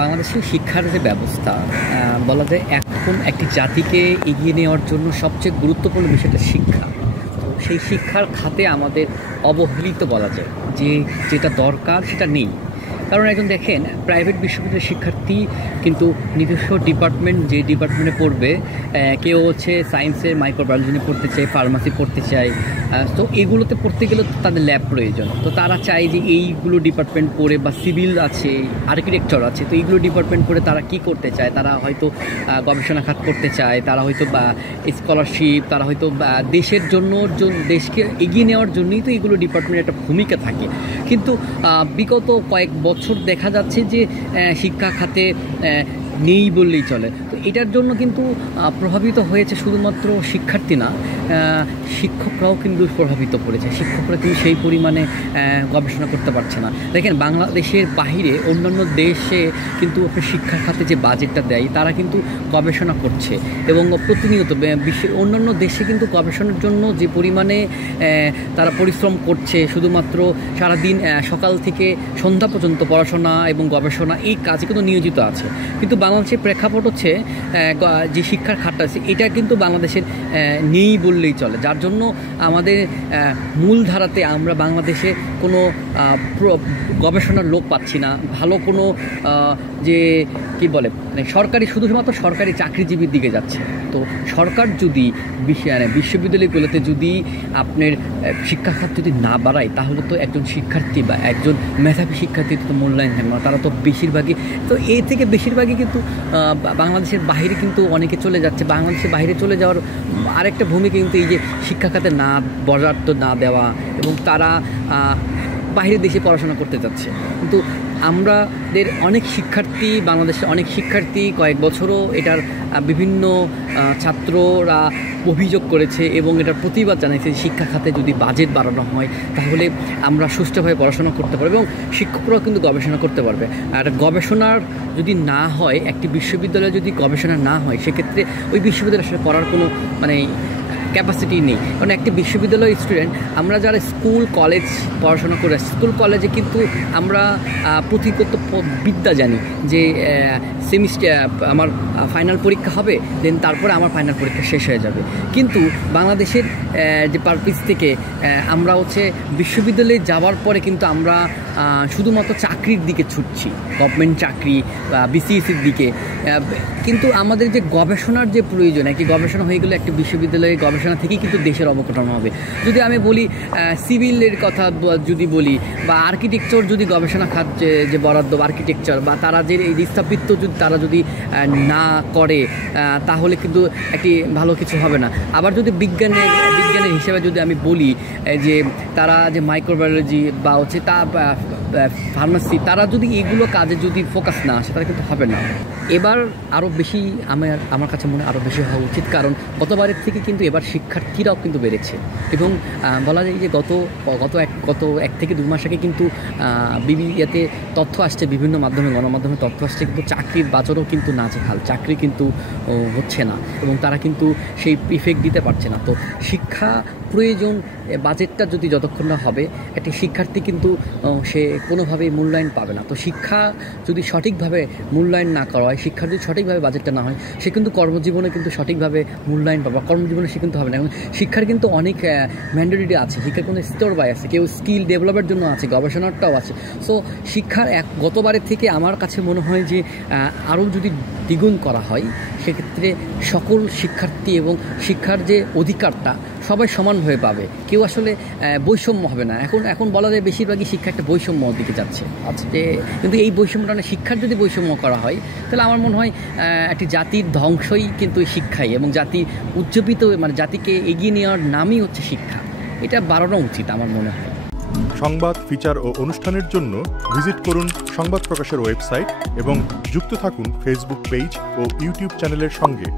বাংলাদেশের শিক্ষার যে ব্যবস্থা বলা যায় এখন একটি জাতিকে এগিয়ে নেওয়ার জন্য সবচেয়ে গুরুত্বপূর্ণ বিষয়টা শিক্ষা। তো সেই শিক্ষার খাতে আমাদের অবহেলিত বলা যায়, যেটা দরকার সেটা নেই। কারণ একজন দেখেন প্রাইভেট বিশ্ববিদ্যালয়ের শিক্ষার্থী কিন্তু নিজস্ব ডিপার্টমেন্ট, যে ডিপার্টমেন্টে পড়বে, কেউ হচ্ছে সায়েন্সের মাইক্রোবায়োলজি নিয়ে পড়তে চায়, ফার্মাসি পড়তে চায়, তো এগুলোতে পড়তে গেলে তো তাদের ল্যাব প্রয়োজন। তো তারা চায় যে এইগুলো ডিপার্টমেন্ট পড়ে, বা সিভিল আছে, আর্কিটেকচার আছে, তো এইগুলো ডিপার্টমেন্ট পড়ে তারা কি করতে চায়, তারা হয়তো গবেষণা খাত করতে চায়, তারা হয়তো বা স্কলারশিপ, তারা হয়তো দেশের জন্য, দেশকে এগিয়ে নেওয়ার জন্যই তো এইগুলো ডিপার্টমেন্টের একটা ভূমিকা থাকে। কিন্তু বিগত কয়েক বছর দেখা যাচ্ছে যে শিক্ষা খাতে নেই বললেই চলে। তো এটার জন্য কিন্তু প্রভাবিত হয়েছে শুধুমাত্র শিক্ষার্থী না, শিক্ষকরাও কিন্তু প্রভাবিত করেছে। শিক্ষকরা কিন্তু সেই পরিমাণে গবেষণা করতে পারছে না। দেখেন বাংলাদেশের বাহিরে অন্যান্য দেশে কিন্তু শিক্ষা খাতে যে বাজেটটা দেয়, তারা কিন্তু গবেষণা করছে এবং প্রতিনিয়ত অন্যান্য দেশে কিন্তু গবেষণার জন্য যে পরিমাণে তারা পরিশ্রম করছে, শুধুমাত্র সারাদিন সকাল থেকে সন্ধ্যা পর্যন্ত পড়াশোনা এবং গবেষণা এই কাজে কিন্তু নিয়োজিত আছে। কিন্তু বাংলাদেশের প্রেক্ষাপট হচ্ছে যে শিক্ষার খাতটা আছে, এটা কিন্তু বাংলাদেশের নেই বললেই চলে। যার জন্য আমাদের মূলধারাতে আমরা বাংলাদেশে কোনো গবেষণার লোক পাচ্ছি না, ভালো কোনো যে কি বলে মানে শুধুমাত্র সরকারি চাকরিজীবীর দিকে যাচ্ছে। তো সরকার যদি বিশ্ববিদ্যালয়গুলোতে যদি আপনার শিক্ষা খাত যদি না বাড়ায়, তাহলে তো একজন শিক্ষার্থী বা একজন মেধাবী শিক্ষার্থী তো মূল্যায়ন হয় না। তারা তো বেশিরভাগই, তো এই থেকে বেশিরভাগই কিন্তু বাংলাদেশের বাইরে কিন্তু অনেকে চলে যাচ্ছে। বাংলাদেশের বাইরে চলে যাওয়ার আরেকটা ভূমিকা কিন্তু এই যে শিক্ষা খাতে না বরাদ্দ না দেওয়া, এবং তারা বাইরের দেশে পড়াশোনা করতে যাচ্ছে। কিন্তু আমাদের অনেক শিক্ষার্থী, বাংলাদেশের অনেক শিক্ষার্থী কয়েক বছরও এটার বিভিন্ন ছাত্ররা অভিযোগ করেছে এবং এটার প্রতিবাদ জানিয়েছে। শিক্ষা খাতে যদি বাজেট বাড়ানো হয়, তাহলে আমরা সুষ্ঠুভাবে পড়াশোনা করতে পারবো এবং শিক্ষকরাও কিন্তু গবেষণা করতে পারবে। আর গবেষণার যদি না হয়, একটি বিশ্ববিদ্যালয়ে যদি গবেষণা না হয়, সেক্ষেত্রে ওই বিশ্ববিদ্যালয়ে আসলে পড়ার কোনো মানে ক্যাপাসিটি নেই। কারণ একটি বিশ্ববিদ্যালয়ের স্টুডেন্ট, আমরা যারা স্কুল কলেজ পড়াশোনা করে আসছি, স্কুল কলেজে কিন্তু আমরা পুঁথিগত বিদ্যা জানি যে সেমিস্টার আমার ফাইনাল পরীক্ষা হবে, দেন তারপরে আমার ফাইনাল পরীক্ষা শেষ হয়ে যাবে। কিন্তু বাংলাদেশের যে পারপাস থেকে আমরা হচ্ছে বিশ্ববিদ্যালয়ে যাওয়ার পরে কিন্তু আমরা শুধুমাত্র চাকরির দিকে ছুটছি, গভর্নমেন্ট চাকরি বা বিসিএসির দিকে। কিন্তু আমাদের যে গবেষণার যে প্রয়োজন, একটি গবেষণা হয়ে গেলে একটি বিশ্ববিদ্যালয়ে গবেষণা থেকেই কিন্তু দেশের অবকাঠামো হবে। যদি আমি বলি সিভিলের কথা যদি বলি, বা আর্কিটেকচার যদি গবেষণা খাত যে বরাদ্দ আর্কিটেকচার, বা তারা যে এই স্থাপত্য যদি তারা যদি না করে, তাহলে কিন্তু একটি ভালো কিছু হবে না। আবার যদি বিজ্ঞানের হিসেবে যদি আমি বলি যে তারা যে মাইক্রোবায়োলজি বা হচ্ছে ফার্মাসি, তারা যদি এগুলো কাজে যদি ফোকাস না আসে, তারা কিন্তু হবে না। এবার আরও বেশি আমার কাছে মনে আরও বেশি হওয়া উচিত, কারণ গতবারের থেকে কিন্তু এবার শিক্ষার্থীরাও কিন্তু বেড়েছে। এবং বলা যায় যে গত 1 থেকে 2 মাস আগে কিন্তু বিবিএতে তথ্য আসছে, বিভিন্ন মাধ্যমে গণমাধ্যমে তথ্য আসছে, কিন্তু চাকরির বাজারও কিন্তু নাজেহাল, চাকরি কিন্তু হচ্ছে না এবং তারা কিন্তু সেই ইফেক্ট দিতে পারছে না। তো শিক্ষা প্রয়োজন, বাজেটটা যদি যতক্ষণ না হবে, একটি শিক্ষার্থী কিন্তু সে কোনোভাবেই মূল্যায়ন পাবে না। তো শিক্ষা যদি সঠিকভাবে মূল্যায়ন না করা হয়, শিক্ষার যদি সঠিকভাবে বাজেটটা না হয়, সে কিন্তু কর্মজীবনে কিন্তু সঠিকভাবে মূল্যায়ন পাবে, কর্মজীবনে সে কিন্তু হবে না। এবং শিক্ষার কিন্তু অনেক ম্যান্ডেটরি আছে, শিক্ষার কোনো স্তর বাই আছে, কেউ স্কিল ডেভেলপের জন্য আছে, গবেষণাটাও আছে। সো শিক্ষার গতবারের থেকে আমার কাছে মনে হয় যে আরও যদি দ্বিগুণ করা হয়, সেক্ষেত্রে সকল শিক্ষার্থী এবং শিক্ষার যে অধিকারটা সবাই সমানভাবে পাবে, কেউ আসলে বৈষম্য হবে না। এখন বলা যায় বেশিরভাগই শিক্ষা একটা বৈষম্য দিকে যাচ্ছে। আচ্ছা, কিন্তু এই বৈষম্যটা না, শিক্ষার যদি বৈষম্য করা হয়, তাহলে আমার মনে হয় একটি জাতির ধ্বংসই কিন্তু শিক্ষাই, এবং জাতির উজ্জীবিত মানে জাতিকে এগিয়ে নেওয়ার নামই হচ্ছে শিক্ষা। এটা বাড়ানো উচিত আমার মনে হয়। সংবাদ, ফিচার ও অনুষ্ঠানের জন্য ভিজিট করুন সংবাদ প্রকাশের ওয়েবসাইট এবং যুক্ত থাকুন ফেসবুক পেজ ও ইউটিউব চ্যানেলের সঙ্গে।